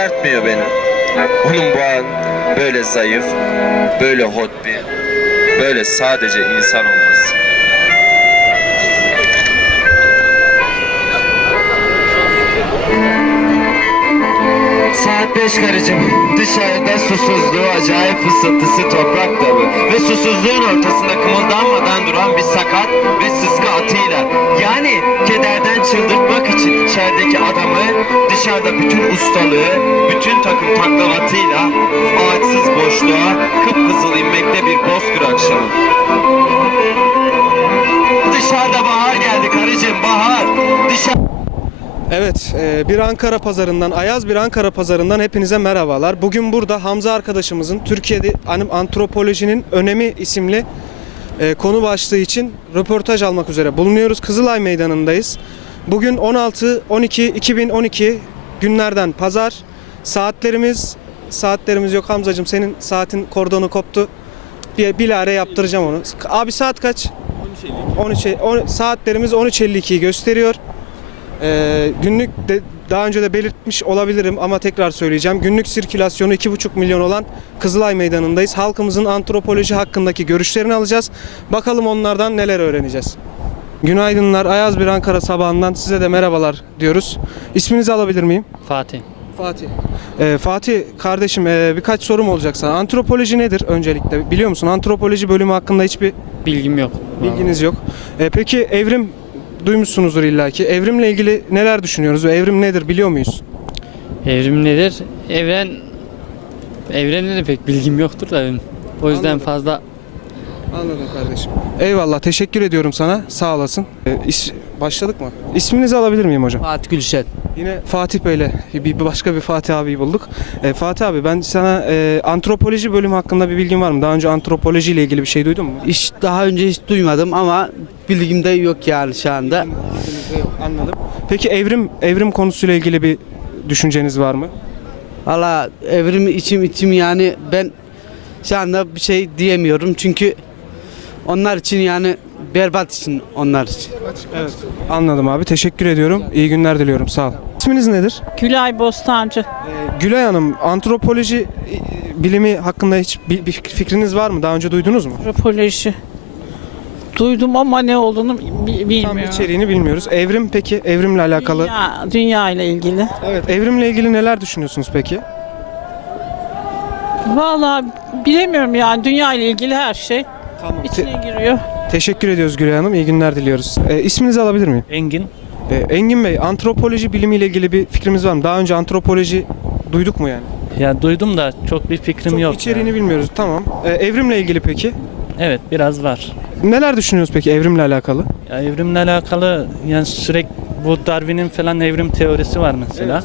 Yüzümü kızartmıyor benim. Onun bu an böyle zayıf, böyle hot bir, böyle sadece insan olması. Saat 5 karıcığım. Dışarıda susuzluğu, acayip fısıltısı toprak dolu. Ve susuzluğun ortasında kımıldanmadan duran bir sakat ve sıska atıyla. Yani kederden dışarıda bütün ustalığı, bütün takım taklavatıyla ağaçsız boşluğa kıpkızıl inmekte bir bozkır akşamı. Dışarıda bahar geldi karıcığım bahar. Dışarı... Evet, e, bir Ankara pazarından, Ayaz bir Ankara pazarından hepinize merhabalar. Bugün burada Hamza arkadaşımızın Türkiye'de antropolojinin önemi isimli e, konu başlığı için röportaj almak üzere bulunuyoruz. Kızılay Meydanı'ndayız. Bugün 16-12-2012 günlerden pazar. Saatlerimiz, saatlerimiz yok Hamzacığım senin saatin kordonu koptu. Bir bilare yaptıracağım onu. Abi saat kaç? 13 on- saatlerimiz 13.52'yi gösteriyor. Ee, günlük de daha önce de belirtmiş olabilirim ama tekrar söyleyeceğim. Günlük sirkülasyonu 2,5 milyon olan Kızılay Meydanı'ndayız. Halkımızın antropoloji hakkındaki görüşlerini alacağız. Bakalım onlardan neler öğreneceğiz. Günaydınlar. Ayaz bir Ankara sabahından size de merhabalar diyoruz. İsminizi alabilir miyim? Fatih. Fatih. Ee, Fatih kardeşim ee, birkaç sorum olacak sana. Antropoloji nedir öncelikle? Biliyor musun? Antropoloji bölümü hakkında hiçbir Bilgim yok. Bilginiz yok. E, peki evrim duymuşsunuzdur illaki. Evrimle ilgili neler düşünüyoruz ve evrim nedir biliyor muyuz? Evrim nedir? Evren Evren'de de pek bilgim yoktur da benim. O yüzden Anladım. fazla Anladım kardeşim. Eyvallah teşekkür ediyorum sana. Sağ olasın. E, is- başladık mı? İsminizi alabilir miyim hocam? Fatih Gülşen. Yine Fatih Bey'le bir başka bir Fatih abiyi bulduk. E, Fatih abi ben sana e, antropoloji bölümü hakkında bir bilgin var mı? Daha önce antropoloji ile ilgili bir şey duydun mu? Hiç daha önce hiç duymadım ama bilgimde yok yani şu anda. Anladım. Peki evrim evrim konusuyla ilgili bir düşünceniz var mı? Valla evrim içim içim yani ben şu anda bir şey diyemiyorum çünkü onlar için yani berbat için onlar için. Evet. Anladım abi. Teşekkür ediyorum. İyi günler diliyorum. Sağ ol. İsminiz nedir? Gülay Bostancı. Gülay Hanım, antropoloji e, bilimi hakkında hiç bir, bir fikriniz var mı? Daha önce duydunuz mu? Antropoloji. Duydum ama ne olduğunu bi- Tam bilmiyorum. içeriğini bilmiyoruz. Evrim peki, evrimle alakalı. Dünya, dünya ile ilgili. Evet, evrimle ilgili neler düşünüyorsunuz peki? Vallahi bilemiyorum yani dünya ile ilgili her şey Tamam. içine giriyor. teşekkür ediyoruz Gülay Hanım. İyi günler diliyoruz. E, isminizi alabilir miyim? Engin. E, Engin Bey, antropoloji bilimiyle ilgili bir fikrimiz var mı? Daha önce antropoloji duyduk mu yani? Ya duydum da çok bir fikrim Çok yok. içeriğini yani. bilmiyoruz. Tamam. E, evrimle ilgili peki? Evet biraz var. Neler düşünüyorsunuz peki evrimle alakalı? Ya evrimle alakalı yani sürekli bu Darwin'in falan evrim teorisi var mesela.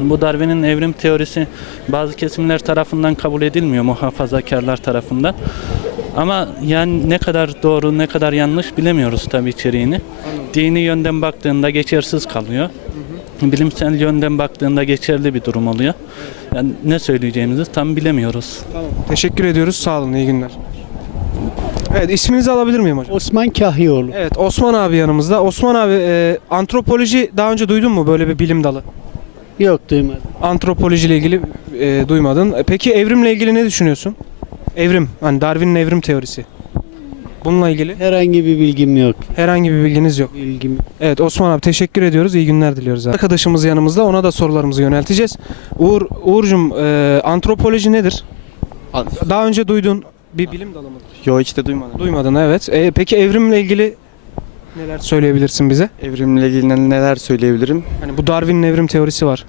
Bu Darwin'in evrim teorisi bazı kesimler tarafından kabul edilmiyor muhafazakarlar tarafından. Ama yani ne kadar doğru ne kadar yanlış bilemiyoruz tabii içeriğini. Dini yönden baktığında geçersiz kalıyor. Bilimsel yönden baktığında geçerli bir durum oluyor. Yani ne söyleyeceğimizi tam bilemiyoruz. Teşekkür ediyoruz. Sağ olun. İyi günler. Evet, isminizi alabilir miyim hocam? Osman Kahyoğlu. Evet, Osman abi yanımızda. Osman abi, e, antropoloji daha önce duydun mu böyle bir bilim dalı? Yok duymadım. Antropoloji ile ilgili e, duymadın. E, Peki evrimle ilgili ne düşünüyorsun? Evrim, hani Darwin'in evrim teorisi. Bununla ilgili Herhangi bir bilgim yok. herhangi bir bilginiz yok. Bilgim Evet Osman abi teşekkür ediyoruz. İyi günler diliyoruz. Abi. Arkadaşımız yanımızda. Ona da sorularımızı yönelteceğiz. Uğur, Uğur'cum e, antropoloji nedir? Daha önce duydun bir bilim dalı mıdır? Yo hiç de duymadım. Duymadın evet. E, peki evrimle ilgili neler söyleyebilirsin bize? Evrimle ilgili neler söyleyebilirim? Hani bu Darwin'in evrim teorisi var.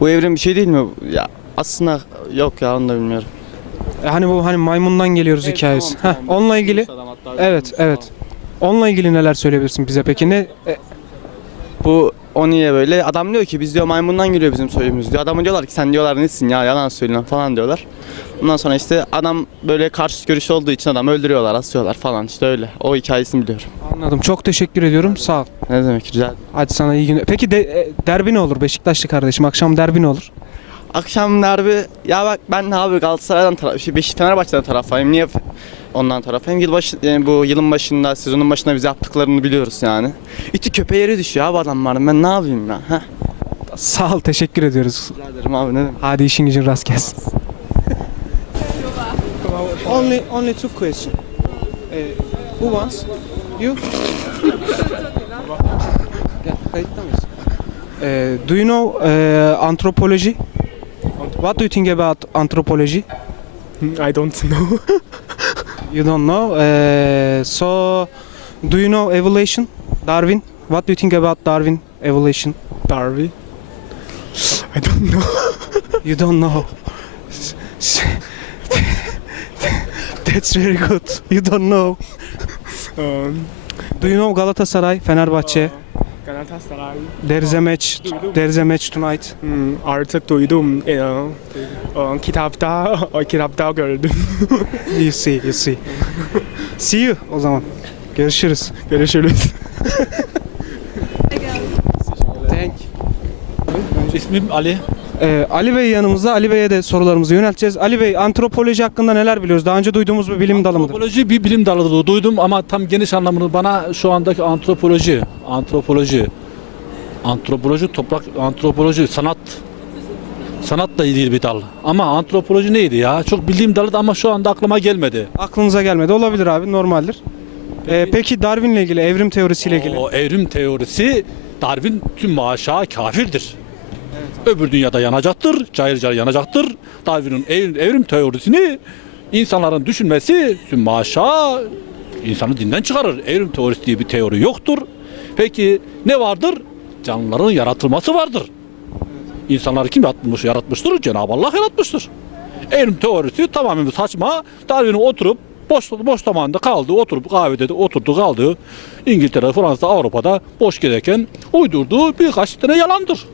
Bu evrim bir şey değil mi? Ya aslında yok ya onu da bilmiyorum. E, hani bu hani maymundan geliyoruz hikayesi. Heh, onunla ilgili. Evet, evet. Onunla ilgili neler söyleyebilirsin bize peki? Ne e, Bu o niye böyle? Adam diyor ki biz diyor maymundan geliyor bizim soyumuz diyor. Adamı diyorlar ki sen diyorlar nesin ya yalan söylüyorsun falan diyorlar. Ondan sonra işte adam böyle karşı görüş olduğu için adam öldürüyorlar, asıyorlar falan işte öyle. O hikayesini biliyorum. anladım. Çok teşekkür ediyorum. Sağ ol. Ne demek rica ederim. Hadi sana iyi günler. Peki de, e, derbi ne olur Beşiktaşlı kardeşim? Akşam derbi ne olur? Akşam derbi ya bak ben abi Galatasaray'dan taraf, şey Beşiktaş Fenerbahçe'den taraftayım. Niye ondan taraftayım? Yıl başı, yani bu yılın başında, sezonun başında bize yaptıklarını biliyoruz yani. İti köpeğe yere düşüyor abi adamların. Ben ne yapayım ya? Heh. Sağ ol teşekkür ediyoruz. Rica ederim abi ne demek. Hadi işin gücün rast gelsin. only only two question. Eh, who wants? You? Gel kayıtta mıyız? Eh, do you know eh, anthropology? What do you think about anthropology? I don't know. You don't know. Eh, so do you know evolution? Darwin? What do you think about Darwin evolution? Darby. I don't know. You don't know. That's very good. You don't know. Um, Do you know Galatasaray, Fenerbahçe? Galatasaray. There is a match. There is a match tonight. Hmm, artık duydum. Ee, e, kitapta, o kitapta gördüm. You see, you see. See you o zaman. Görüşürüz. Görüşürüz. Thank. İsmim Ali. Ee, Ali Bey yanımızda. Ali Bey'e de sorularımızı yönelteceğiz. Ali Bey, antropoloji hakkında neler biliyoruz? Daha önce duyduğumuz bir bilim dalı mıdır? Antropoloji bir bilim dalı duydum ama tam geniş anlamını bana şu andaki antropoloji, antropoloji, antropoloji, toprak antropoloji, sanat sanatla ilgili bir dal. Ama antropoloji neydi ya? Çok bildiğim dalı ama şu anda aklıma gelmedi. Aklınıza gelmedi. Olabilir abi, normaldir. Ee, peki Darwin'le ilgili, evrim teorisiyle ilgili? O evrim teorisi Darwin tüm maaşa kafirdir. Öbür dünyada yanacaktır, cayır cayır yanacaktır. Darwin'in evrim, teorisini insanların düşünmesi tüm maaşa insanı dinden çıkarır. Evrim teorisi diye bir teori yoktur. Peki ne vardır? Canlıların yaratılması vardır. İnsanları kim yaratmış, yaratmıştır? Cenab-ı Allah yaratmıştır. Evrim teorisi tamamen saçma. Darwin'in oturup boş, boş zamanında kaldı, oturup kahvede de oturdu kaldı. İngiltere, Fransa, Avrupa'da boş gezerken uydurduğu birkaç tane yalandır.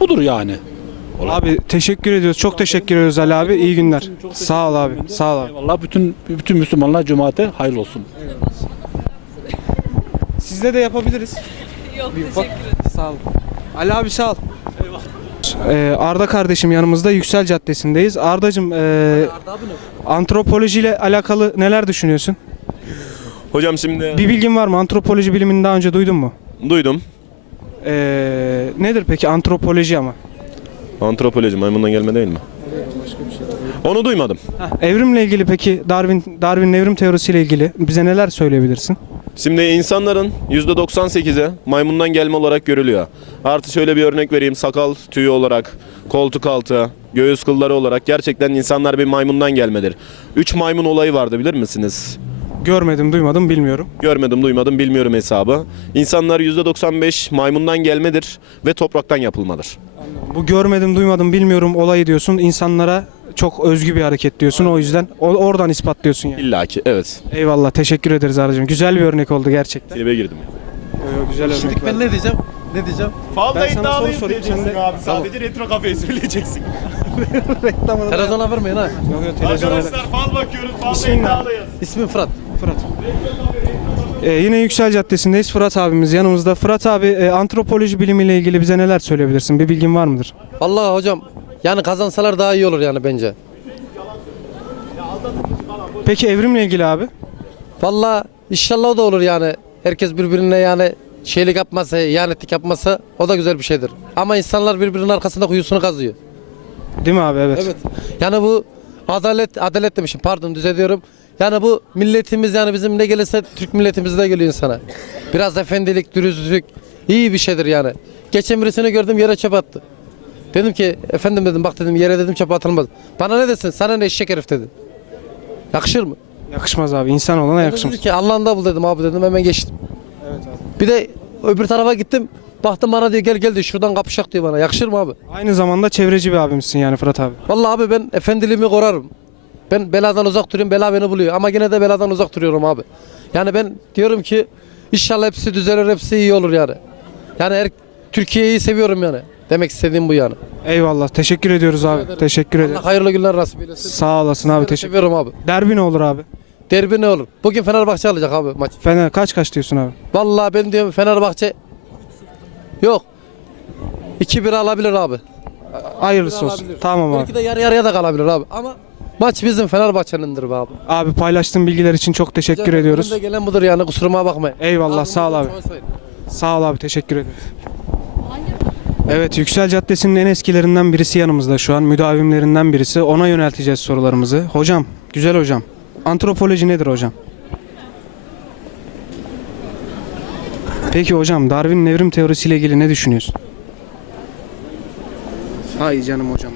Budur yani. Abi teşekkür ediyoruz. Çok teşekkür ediyoruz Ali abi. İyi günler. Sağ ol abi. Sağ ol abi. Eyvallah bütün bütün Müslümanlar cemaate hayırlı olsun. Sizle de yapabiliriz. Yok teşekkür Sağ ol. Ali abi sağ ol. Ee, Arda kardeşim yanımızda Yüksel Caddesi'ndeyiz. Ardacığım e, antropolojiyle alakalı neler düşünüyorsun? Hocam şimdi Bir bilgin var mı? Antropoloji bilimini daha önce duydun mu? duydum. Ee, nedir peki antropoloji ama? Antropoloji maymundan gelme değil mi? Onu duymadım. Heh, evrimle ilgili peki Darwin Darwin'in evrim teorisiyle ilgili bize neler söyleyebilirsin? Şimdi insanların %98'i maymundan gelme olarak görülüyor. Artı şöyle bir örnek vereyim. Sakal tüyü olarak, koltuk altı, göğüs kılları olarak gerçekten insanlar bir maymundan gelmedir. 3 maymun olayı vardı bilir misiniz? Görmedim, duymadım, bilmiyorum. Görmedim, duymadım, bilmiyorum hesabı. İnsanlar %95 maymundan gelmedir ve topraktan yapılmadır. Bu görmedim, duymadım, bilmiyorum olayı diyorsun. İnsanlara çok özgü bir hareket diyorsun. O yüzden oradan ispatlıyorsun yani. İlla ki evet. Eyvallah, teşekkür ederiz Aracığım. Güzel bir örnek oldu gerçekten. Tribe girdim. güzel örnek Ben ne diyeceğim? Ne diyeceğim? Sorayım, sen de... abi. Sadece retro kafeyi söyleyeceksin. Televizyona vermeyin ha. Yok yok, televizyona ver. fal bakıyoruz. Fal İsmin ne? İsmim Fırat. Fırat. Ee, yine Yüksel Caddesi'ndeyiz. Fırat abimiz yanımızda. Fırat abi e, antropoloji bilimiyle ilgili bize neler söyleyebilirsin? Bir bilgin var mıdır? Vallahi hocam yani kazansalar daha iyi olur yani bence. Peki evrimle ilgili abi? Vallahi inşallah o da olur yani. Herkes birbirine yani şeylik yapmasa, ihanetlik yapmasa o da güzel bir şeydir. Ama insanlar birbirinin arkasında kuyusunu kazıyor. Değil mi abi? Evet. Evet. Yani bu adalet, adalet demişim pardon düzeltiyorum. Yani bu milletimiz yani bizim ne gelirse Türk milletimiz de geliyor insana. Biraz efendilik, dürüstlük iyi bir şeydir yani. Geçen birisini gördüm yere çöp attı. Dedim ki efendim dedim bak dedim yere dedim çöp atılmaz. Bana ne desin sana ne eşek herif dedi. Yakışır mı? Yakışmaz abi. İnsan olana yakışmaz. Dedi ki Allah'ın da bul dedim abi dedim hemen geçtim. Bir de öbür tarafa gittim. Baktım bana diyor gel gel diyor şuradan kapışak diyor bana. Yakışır mı abi? Aynı zamanda çevreci bir abimsin yani Fırat abi. Vallahi abi ben efendiliğimi korarım. Ben beladan uzak duruyorum, bela beni buluyor. Ama yine de beladan uzak duruyorum abi. Yani ben diyorum ki inşallah hepsi düzelir, hepsi iyi olur yani. Yani her, Türkiye'yi seviyorum yani. Demek istediğim bu yani. Eyvallah. Teşekkür ediyoruz abi. Teşekkür ederiz. Allah hayırlı günler nasip eylesin. Sağ olasın abi. Teşekkür. Seviyorum abi. Derbi ne olur abi? Derbi ne olur? Bugün Fenerbahçe alacak abi maç. Fener kaç kaç diyorsun abi? Vallahi ben diyorum Fenerbahçe yok. 2-1 alabilir abi. Hayırlısı olsun. Tamam abi. Belki de yarı yarıya da kalabilir abi. Ama maç bizim Fenerbahçe'nindir be abi. Abi paylaştığın bilgiler için çok teşekkür Hocam, ediyoruz. önümde gelen budur yani kusuruma bakmayın. Eyvallah sağ ol abi. Sağ ol abi teşekkür ederiz. Evet Yüksel Caddesi'nin en eskilerinden birisi yanımızda şu an. Müdavimlerinden birisi. Ona yönelteceğiz sorularımızı. Hocam, güzel hocam. Antropoloji nedir hocam? Peki hocam Darwin'in evrim teorisiyle ilgili ne düşünüyorsun? Hayır canım hocam.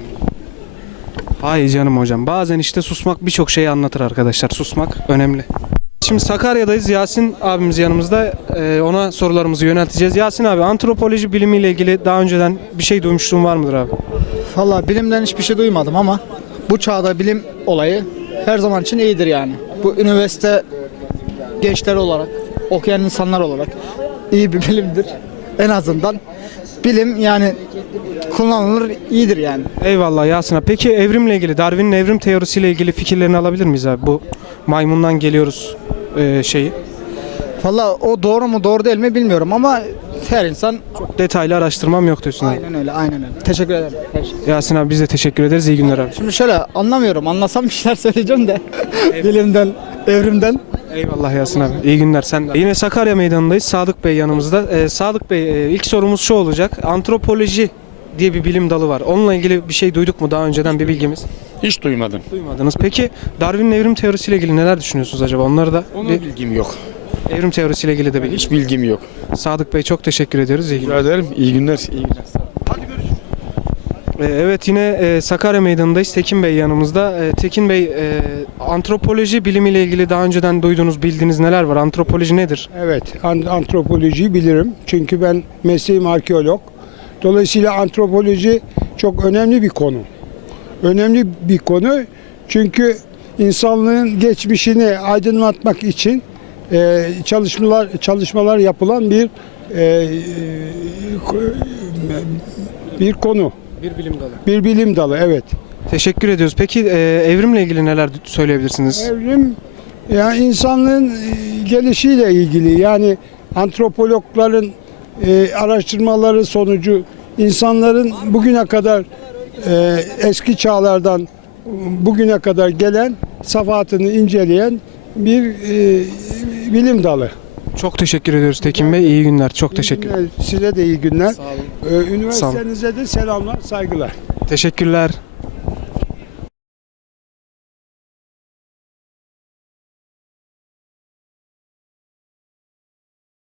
Hayır canım hocam. Bazen işte susmak birçok şeyi anlatır arkadaşlar. Susmak önemli. Şimdi Sakarya'dayız. Yasin abimiz yanımızda. Ee, ona sorularımızı yönelteceğiz. Yasin abi antropoloji bilimiyle ilgili daha önceden bir şey duymuşluğun var mıdır abi? Valla bilimden hiçbir şey duymadım ama bu çağda bilim olayı her zaman için iyidir yani. Bu üniversite gençleri olarak, okuyan insanlar olarak iyi bir bilimdir. En azından bilim yani kullanılır iyidir yani. Eyvallah Yasin abi. Peki evrimle ilgili, Darwin'in evrim teorisiyle ilgili fikirlerini alabilir miyiz abi? Bu maymundan geliyoruz e, şeyi. Valla o doğru mu doğru değil mi bilmiyorum ama her insan Detaylı araştırmam yok diyorsun abi. aynen öyle aynen öyle. Teşekkür ederim. Şey. Yasin abi biz de teşekkür ederiz. İyi günler abi. Şimdi şöyle anlamıyorum. Anlasam bir şeyler söyleyeceğim de. Bilimden, evrimden. Eyvallah Yasin abi. İyi günler sen de. Yine Sakarya Meydanı'ndayız. Sadık Bey yanımızda. Ee, Sadık Bey e, ilk sorumuz şu olacak. Antropoloji diye bir bilim dalı var. Onunla ilgili bir şey duyduk mu daha önceden bir bilgimiz? Hiç duymadım. Duymadınız. Peki Darwin'in evrim teorisiyle ilgili neler düşünüyorsunuz acaba? Onları da bir bilgim yok. Evrim teorisiyle ilgili de bir. Hiç bilgim yok. Sadık Bey çok teşekkür ediyoruz. İyi günler. ederim. İyi günler. İyi günler. Ee, Evet yine e, Sakarya Meydanı'ndayız. Tekin Bey yanımızda. Ee, Tekin Bey e, antropoloji bilimiyle ilgili daha önceden duyduğunuz, bildiğiniz neler var? Antropoloji nedir? Evet, an- antropolojiyi bilirim. Çünkü ben mesleğim arkeolog. Dolayısıyla antropoloji çok önemli bir konu. Önemli bir konu çünkü insanlığın geçmişini aydınlatmak için e, çalışmalar çalışmalar yapılan bir e, e, bir konu, Bir bilim dalı. bir bilim dalı. Evet. Teşekkür ediyoruz. Peki e, evrimle ilgili neler söyleyebilirsiniz? Evrim ya insanlığın e, gelişiyle ilgili yani antropologların e, araştırmaları sonucu insanların bugüne kadar e, eski çağlardan bugüne kadar gelen safahatını inceleyen bir e, bilim dalı. Çok teşekkür ediyoruz Tekin Bey. İyi günler. Çok teşekkür. Size de iyi günler. Sağ olun. E, Üniversitenize de selamlar, saygılar. Teşekkürler.